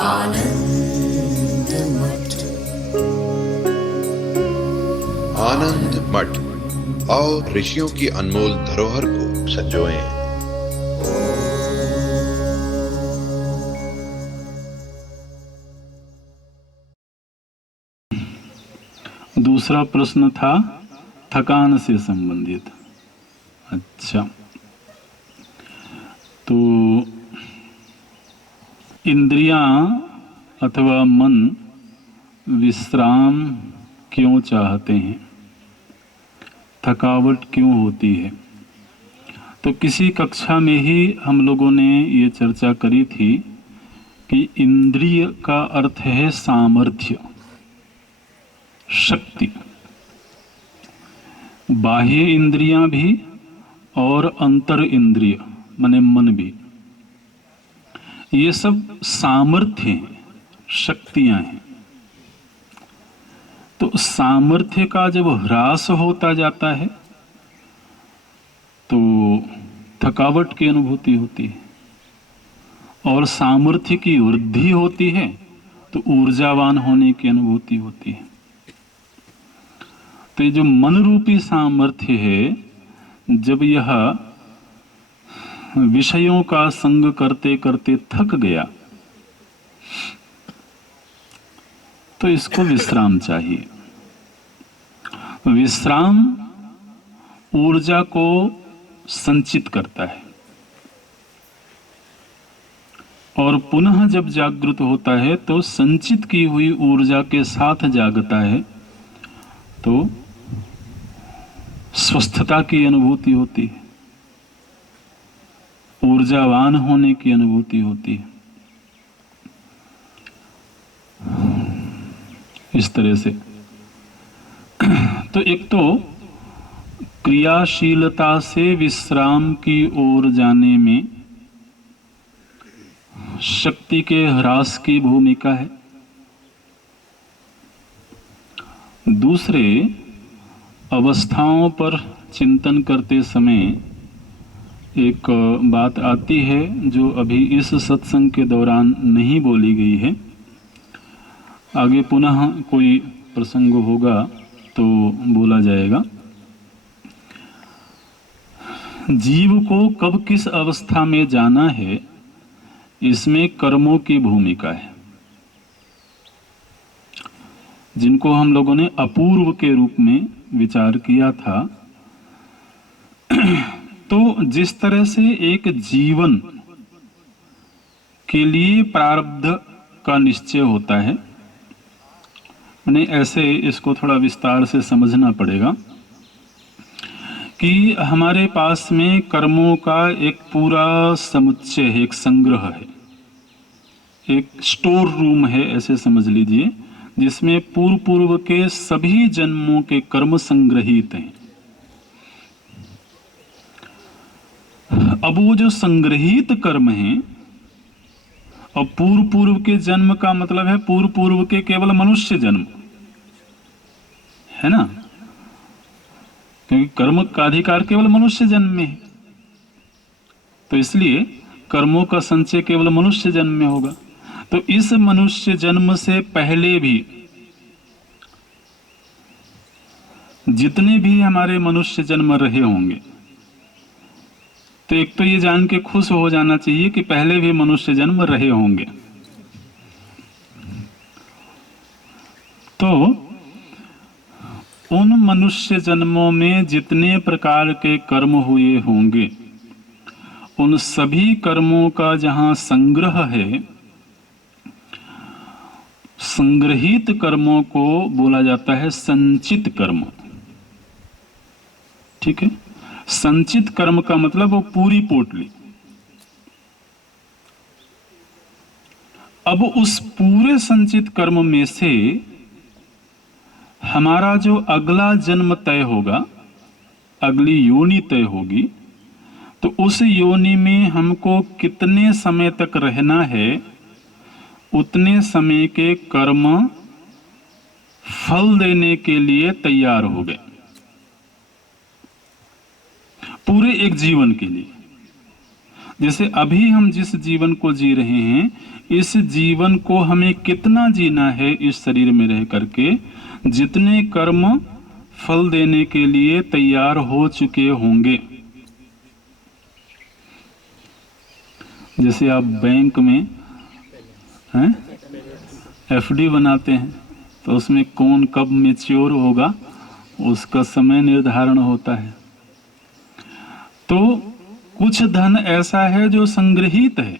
आनंद मठ। आनंद मठ और ऋषियों की अनमोल धरोहर को संजोएं। दूसरा प्रश्न था थकान से संबंधित। अच्छा, तो इंद्रियां अथवा मन विश्राम क्यों चाहते हैं, थकावट क्यों होती है? तो किसी कक्षा में ही हम लोगों ने ये चर्चा करी थी कि इंद्रिय का अर्थ है सामर्थ्य, शक्ति। बाह्य इंद्रियां भी और अंतर इंद्रिय माने मन भी, ये सब सामर्थ्य हैं, शक्तियां हैं। तो सामर्थ्य का जब ह्रास होता जाता है तो थकावट की अनुभूति होती है, और सामर्थ्य की वृद्धि होती है तो ऊर्जावान होने की अनुभूति होती है। तो ये जो मन रूपी सामर्थ्य है, जब यह विषयों का संग करते करते थक गया तो इसको विश्राम चाहिए। विश्राम ऊर्जा को संचित करता है, और पुनः जब जागृत होता है तो संचित की हुई ऊर्जा के साथ जागता है तो स्वस्थता की अनुभूति होती है, ऊर्जावान होने की अनुभूति होती है। इस तरह से तो एक तो क्रियाशीलता से विश्राम की ओर जाने में शक्ति के ह्रास की भूमिका है। दूसरे, अवस्थाओं पर चिंतन करते समय एक बात आती है जो अभी इस सत्संग के दौरान नहीं बोली गई है, आगे पुनः कोई प्रसंग होगा तो बोला जाएगा। जीव को कब किस अवस्था में जाना है, इसमें कर्मों की भूमिका है, जिनको हम लोगों ने अपूर्व के रूप में विचार किया था। तो जिस तरह से एक जीवन के लिए प्रारब्ध का निश्चय होता है, मैंने ऐसे इसको थोड़ा विस्तार से समझना पड़ेगा कि हमारे पास में कर्मों का एक पूरा समुच्चय है, एक संग्रह है, एक स्टोर रूम है, ऐसे समझ लीजिए, जिसमें पूर्व पूर्व के सभी जन्मों के कर्म संग्रहित हैं। अब वो जो संग्रहित कर्म हैं, और पूर्व पूर्व के जन्म का मतलब है पूर्व पूर्व के केवल मनुष्य जन्म, है ना, क्योंकि कर्म का अधिकार केवल मनुष्य जन्म में है, तो इसलिए कर्मों का संचय केवल मनुष्य जन्म में होगा। तो इस मनुष्य जन्म से पहले भी जितने भी हमारे मनुष्य जन्म रहे होंगे, तो एक तो ये जान के खुश हो जाना चाहिए कि पहले भी मनुष्य जन्म रहे होंगे। तो उन मनुष्य जन्मों में जितने प्रकार के कर्म हुए होंगे, उन सभी कर्मों का जहां संग्रह है, संग्रहित कर्मों को बोला जाता है संचित कर्म। ठीक है, संचित कर्म का मतलब वो पूरी पोटली। अब उस पूरे संचित कर्म में से हमारा जो अगला जन्म तय होगा, अगली योनि तय होगी, तो उस योनि में हमको कितने समय तक रहना है, उतने समय के कर्म फल देने के लिए तैयार हो गए, पूरे एक जीवन के लिए। जैसे अभी हम जिस जीवन को जी रहे हैं, इस जीवन को हमें कितना जीना है इस शरीर में रह करके, जितने कर्म फल देने के लिए तैयार हो चुके होंगे। जैसे आप बैंक में हैं एफडी बनाते हैं, तो उसमें कौन कब मैच्योर होगा उसका समय निर्धारण होता है। तो कुछ धन ऐसा है जो संग्रहित है,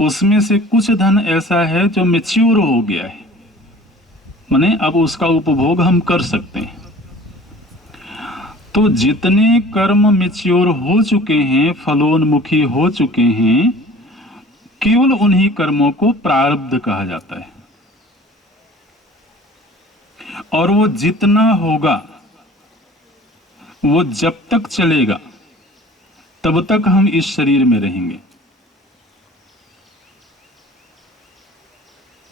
उसमें से कुछ धन ऐसा है जो मैच्योर हो गया है, माने अब उसका उपभोग हम कर सकते हैं। तो जितने कर्म मैच्योर हो चुके हैं, फलोन्मुखी हो चुके हैं, केवल उन्हीं कर्मों को प्रारब्ध कहा जाता है। और वो जितना होगा, वो जब तक चलेगा तब तक हम इस शरीर में रहेंगे।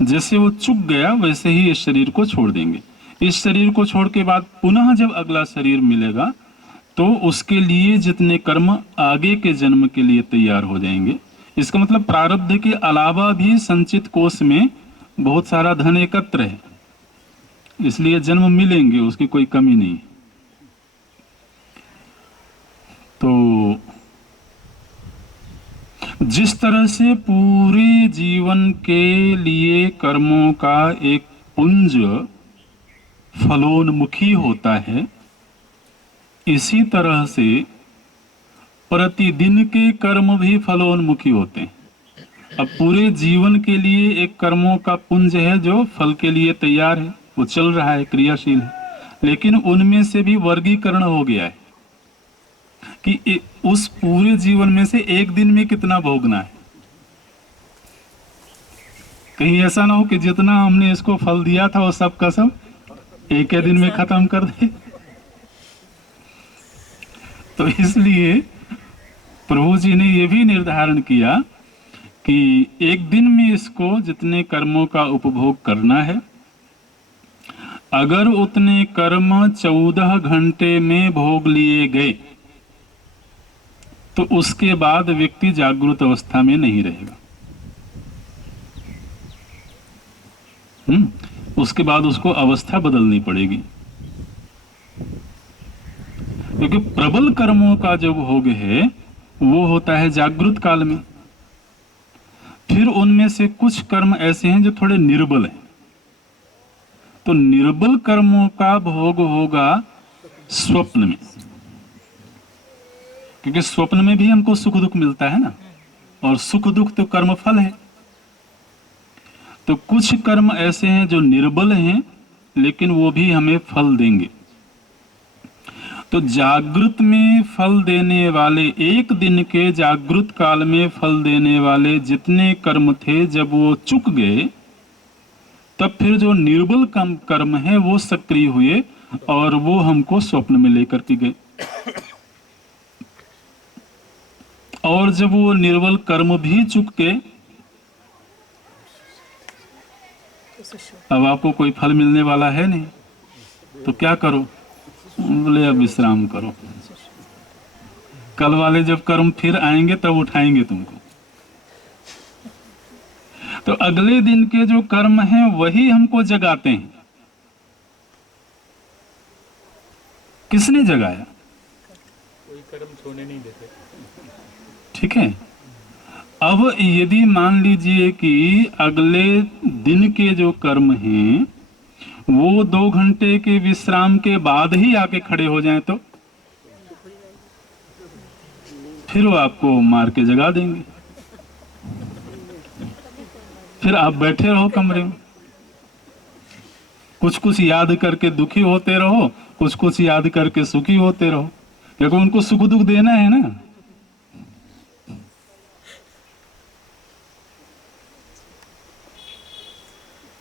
जैसे वो चुक गया वैसे ही इस शरीर को छोड़ देंगे। इस शरीर को छोड़ के बाद पुनः जब अगला शरीर मिलेगा तो उसके लिए जितने कर्म आगे के जन्म के लिए तैयार हो जाएंगे। इसका मतलब प्रारब्ध के अलावा भी संचित कोष में बहुत सारा धन एकत्र है, इसलिए जन्म मिलेंगे, उसकी कोई कमी नहीं। तो जिस तरह से पूरे जीवन के लिए कर्मों का एक पुंज फलोन्मुखी होता है, इसी तरह से प्रतिदिन के कर्म भी फलोन्मुखी होते हैं। अब पूरे जीवन के लिए एक कर्मों का पुंज है जो फल के लिए तैयार है, वो चल रहा है, क्रियाशील है, लेकिन उनमें से भी वर्गीकरण हो गया है कि उस पूरे जीवन में से एक दिन में कितना भोगना है। कहीं ऐसा ना हो कि जितना हमने इसको फल दिया था वो सब का सब एक ही दिन में खत्म कर दे। तो इसलिए प्रभु जी ने यह भी निर्धारण किया कि एक दिन में इसको जितने कर्मों का उपभोग करना है, अगर उतने कर्म 14 घंटे में भोग लिए गए तो उसके बाद व्यक्ति जागृत अवस्था में नहीं रहेगा। उसके बाद उसको अवस्था बदलनी पड़ेगी, क्योंकि प्रबल कर्मों का जो भोग है वो होता है जागृत काल में। फिर उनमें से कुछ कर्म ऐसे हैं जो थोड़े निर्बल हैं, तो निर्बल कर्मों का भोग होगा स्वप्न में, क्योंकि स्वप्न में भी हमको सुख दुख मिलता है ना, और सुख दुख तो कर्म फल है। तो कुछ कर्म ऐसे हैं जो निर्बल हैं लेकिन वो भी हमें फल देंगे। तो जागृत में फल देने वाले, एक दिन के जागृत काल में फल देने वाले जितने कर्म थे, जब वो चुक गए तब फिर जो निर्बल कर्म है वो सक्रिय हुए और वो हमको स्वप्न में लेकर के गए। और जब वो निर्बल कर्म भी चुक गए, अब आपको कोई फल मिलने वाला है नहीं, तो क्या करो? बोले अब विश्राम करो, कल वाले जब कर्म फिर आएंगे तब उठाएंगे तुमको। तो अगले दिन के जो कर्म हैं वही हमको जगाते हैं। किसने जगाया? कोई कर्म छोड़ने नहीं देते। ठीक है। अब यदि मान लीजिए कि अगले दिन के जो कर्म हैं वो 2 घंटे के विश्राम के बाद ही आके खड़े हो जाएं, तो फिर वो आपको मार के जगा देंगे। फिर आप बैठे रहो कमरे में, कुछ कुछ याद करके दुखी होते रहो, कुछ कुछ याद करके सुखी होते रहो, क्योंकि उनको सुख दुख देना है ना।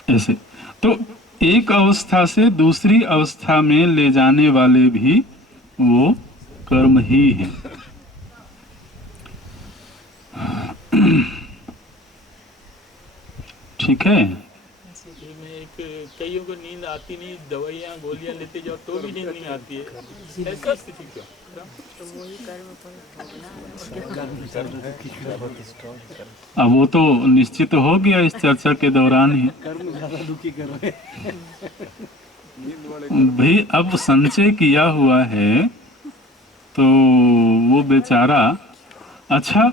ऐसे तो एक अवस्था से दूसरी अवस्था में ले जाने वाले भी वो कर्म ही हैं। ठीक है। मैं एक कईयों को नींद आती नहीं, दवाइयाँ गोलियाँ लेते जाओ तो भी नींद नहीं आती है, ऐसी स्थिति क्यों? तो वही कर्म फल भोगना है। अब वो तो निश्चित हो गया इस चर्चा के दौरान ही। भाई अब संचय किया हुआ है तो वो बेचारा, अच्छा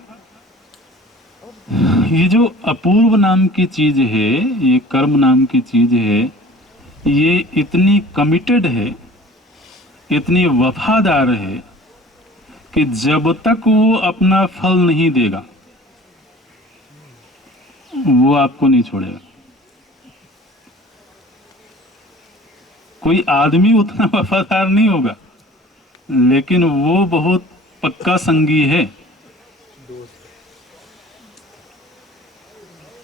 ये जो अपूर्व नाम की चीज है, ये कर्म नाम की चीज है, ये इतनी कमिटेड है, इतनी वफादार है कि जब तक वो अपना फल नहीं देगा वो आपको नहीं छोड़ेगा। कोई आदमी उतना वफादार नहीं होगा, लेकिन वो बहुत पक्का संगी है।